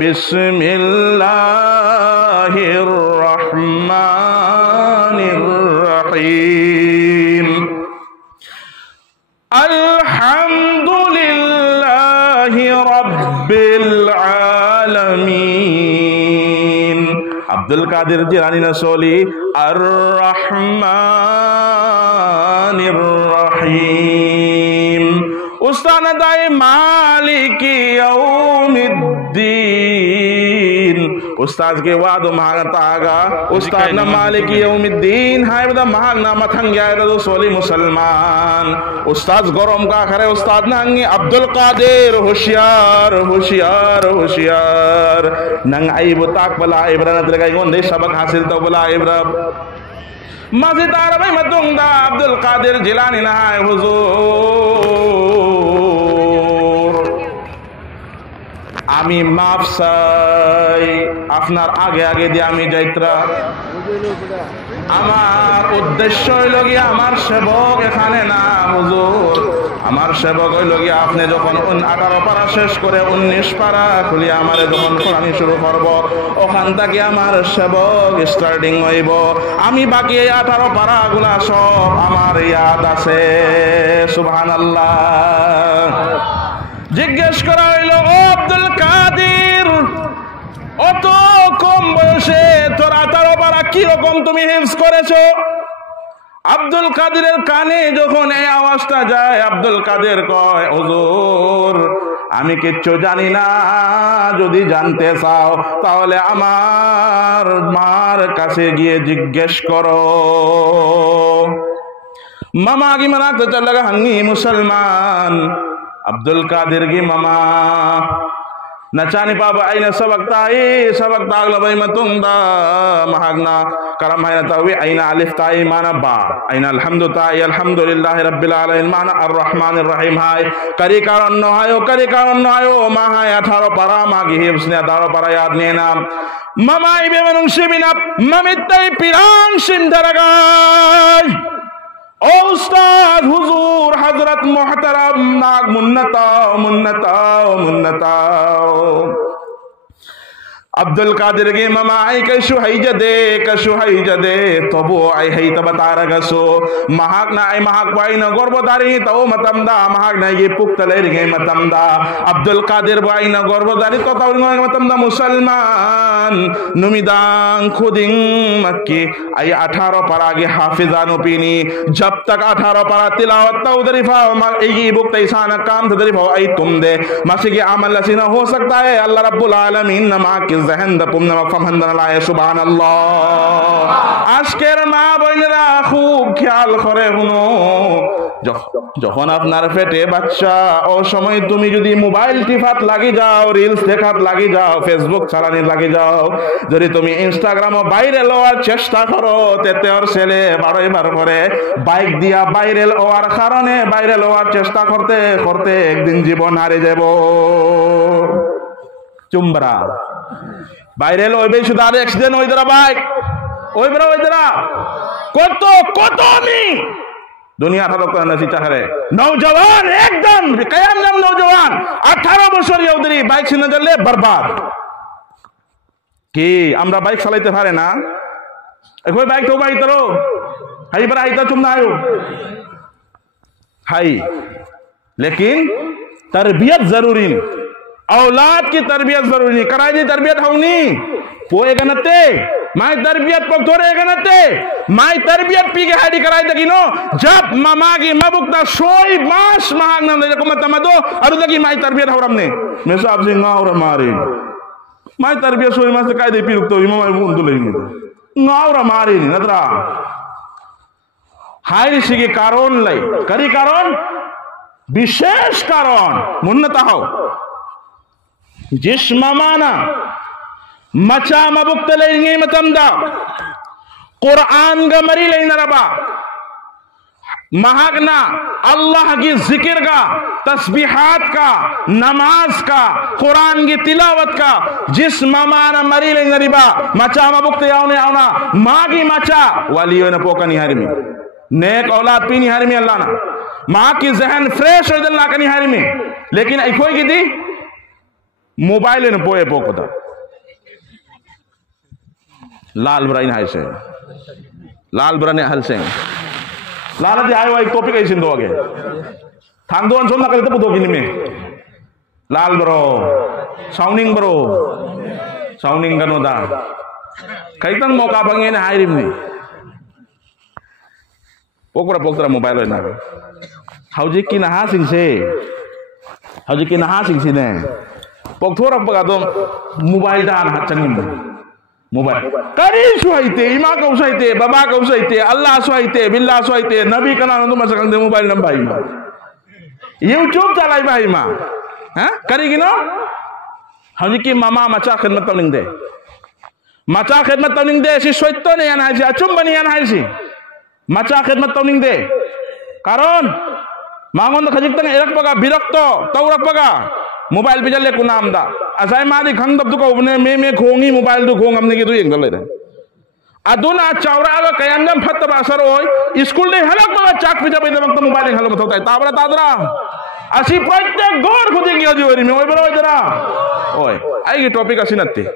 বিসমিল্লাহির রহমানির রহিম আলহামদুলিল্লাহি রাব্বিল আলামিন। আব্দুল কাদের জিলানী নসলি আর রহমানির রহিম। উস্তাদ দাই মালিকি यौमिद्दीन। उस्ताद के वाद मांगतागा उस्ताद न मालिकी यौमिद्दीन हाय बदा मांगना मथंग जाए तो सोली मुसलमान। उस्ताद गरम का करे उस्ताद नंगे अब्दुल कादिर होशियार होशियार होशियार नंग आई बुताक बला इब्रान तलगाई गोंदे सबक हासिल तो बला इब्रा मज़ेदार भाई मतुंगा अब्दुल कादिर जिलानी ना है हुजूर आमी माफ चाই আপনার আগে আগে দিয়ে আমি যাইত্রা আমার উদ্দেশ্য হইল গিয়া আমার সেবক এখানে না হুজুর আমার সেবক হইল গিয়া আপনি যখন 18 পারা শেষ করে 19 পারা খুলি আমারে যখন কোরআন শুরু করব ওখান থেকে আমার সেবক স্টার্টিং হইব আমি বাকি 18 পারাগুলা সব আমার ইয়াদ আছে সুবহানাল্লাহ। জিজ্ঞেস করা হইল ও আব্দুল কাদির অত কম বয়সে তোর 18 পারা কি রকম তুমি হিফজ করেছো? আব্দুল কাদিরের কানে যখন এই আওয়াজটা যায় আব্দুল কাদের কয় হুজুর আমি কিচ্ছু জানি না, যদি জানতে চাও তাহলে আমার মার কাছে গিয়ে জিজ্ঞেস করো। मामा की मना तो चल लगा हंगी मुसलमान अब्दुल कादिर की मामा नचानी पापा आई न सबक तागला भाई मतुंदा महागना करम है नतावी आईना अलिफ ताई माना बा आईना अल्हम्दुलिल्लाह रब्बिल आलमीन माना अर्रहमानिर रहीम हाय करी कारण आयो महाय 18 पारा मागी हिफ्स ने 18 पारा याद ने नाम ममाई बे मनुष्य बिना ममितई पिरान सिंधरगाय ओ उस्ताद हुजूर हजरत मोहतरम नाग मुन्नताओ अब्दुल कादिर के मामा आई कशु हई जदे तबो आई हई तब तारगसो महाक ना आई महाक वाई न गर्भधारी तो मतमदा महाक ना ये पुख्तले गे मतमदा अब्दुल कादिर वाई न गर्भधारी तो मतमदा मुसलमान नुमिदान खुदिंग मक्की आई 18 पारा के हाफिजानो पीनी जब तक 18 पारा तिलावत तो उधर फाओ ये बुक तैसान काम उधर फाओ आई तुम दे मसी के अमल लसीना हो सकता है अल्लाह रब्बुल आलमीन नमा के जहन दपुम नमा फमहंदन लाए सुभान अल्लाह। आजकेर मा বোনেরা খুব খেয়াল করে শুনো যখন আপনার পেটে বাচ্চা ও সময় তুমি যদি মোবাইল টিপাত লাগি যাও রিলস দেখাত লাগি যাও ফেসবুক চালানি লাগি যাও যদি তুমি ইনস্টাগ্রাম ভাইরাল হওয়ার চেষ্টা করো তেতে ওর ছেলে বারবার করে বাইক দিয়া ভাইরাল হওয়ার কারণে ভাইরাল হওয়ার চেষ্টা করতে করতে একদিন জীবন হারিয়ে যাব। চুমবরা ভাইরাল হইবে শুধু আর অ্যাক্সিডেন্ট হই দরা বাইক ওই বড় ওই দরা কত কত আমি दुनिया का नसी चाहे नौजवान एकदम कयाम नाम नौजवान 18 বছর ইউদরি বাইক সিনা চললে बर्बाद কি আমরা বাইক চালাইতে পারে না कोई बाइक तो बाई तरो हाई पर आई तो तुम ना आयो हाई लेकिन तरबियत जरूरी औलाद की तरबियत जरूरी कराई जी तरबियत होनी पोए गनते माय तरबियत पक थोड़े गनते माय तरबियत पी के हाडी कराई तकी नो जब मामा की मबुकता सोई मास महाग ना दे को मत मदो अरु तकी माय तरबियत हो रमने मैं साहब से गांव रे मारे माय तरबियत सोई मास काय दे पी रुकतो इमा मुंदु लेंगे गांव रे मारे नदरा हाय ऋषि के कारण लाई करी कारण विशेष कारण मुन्नता हो जिस मामाना मचा मबुक्त लेंगे मतमदा कुरान का मरी लेना रबा महागना अल्लाह की जिक्र का तस्बीहात का नमाज का कुरान की तिलावत का जिस मामाना मरी लेना रिबा मचा मबुक्त यावने आवना माँ की मचा वालियों ने पोका निहारी में नेक औलाद पी निहारी में अल्लाह ना माँ की जहन फ्रेश हो जल्ला का निहारी में लेकिन ऐकोई की दी मोबाइल ने पोए पोकदा लाल ब्राइन हाय से लाल ब्राने हल से लाल दे आयो एक टॉपिक ऐसे दो आगे थांग दो अनसोम ना करते बुदो गिनी में लाल ब्रो साउंडिंग कनो दा कई तंग मौका पंगे ने हाय रिमनी पोकरा मोबाइल ना हौजी की नहा सिंह से ने पोकथोरक बगा दो मोबाइल दान हचंगिम मोबाइल करी सुहाइते इमा कौसाइते बाबा कौसाइते अल्लाह सुहाइते बिल्ला सुहाइते नबी कना नो मसकंग दे मोबाइल नंबर इमा यूट्यूब चलाई बा इमा हां करी गिनो हौजी की मामा मचा खिदमत तलिंग दे मचा खिदमत तलिंग दे सि सत्य ने यान हाइसी अचुम बनी यान हाइसी मचा खिदमत तलिंग दे कारण मांगोन खजिक तंग एरक पगा बिरक्तो तौरक पगा मोबाइल पे जले कुनाम दा असai मादी खंगदब दुको बने मे खोंगी मोबाइल दु खोंग हमने के दु यंग ले अदुना चावरा गा कयांगम फत्तबा असर होय स्कूल ने हलक बगा चाक पे जबे दमक मोबाइल हलक बथौता ताबरा तादरा असी प्रत्येक गोर खुदिंग योजी वरी में ओय बरो जरा ओय आईगी टॉपिक असी नत्ते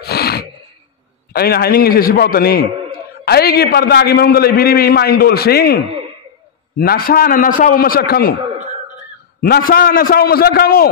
आईना हाइनिंग से सिपावतनी आईगी पर्दा की मंगल बिरी बी इमा इंदोल सिंह नसा मसक खंगु नसा मसक खंगु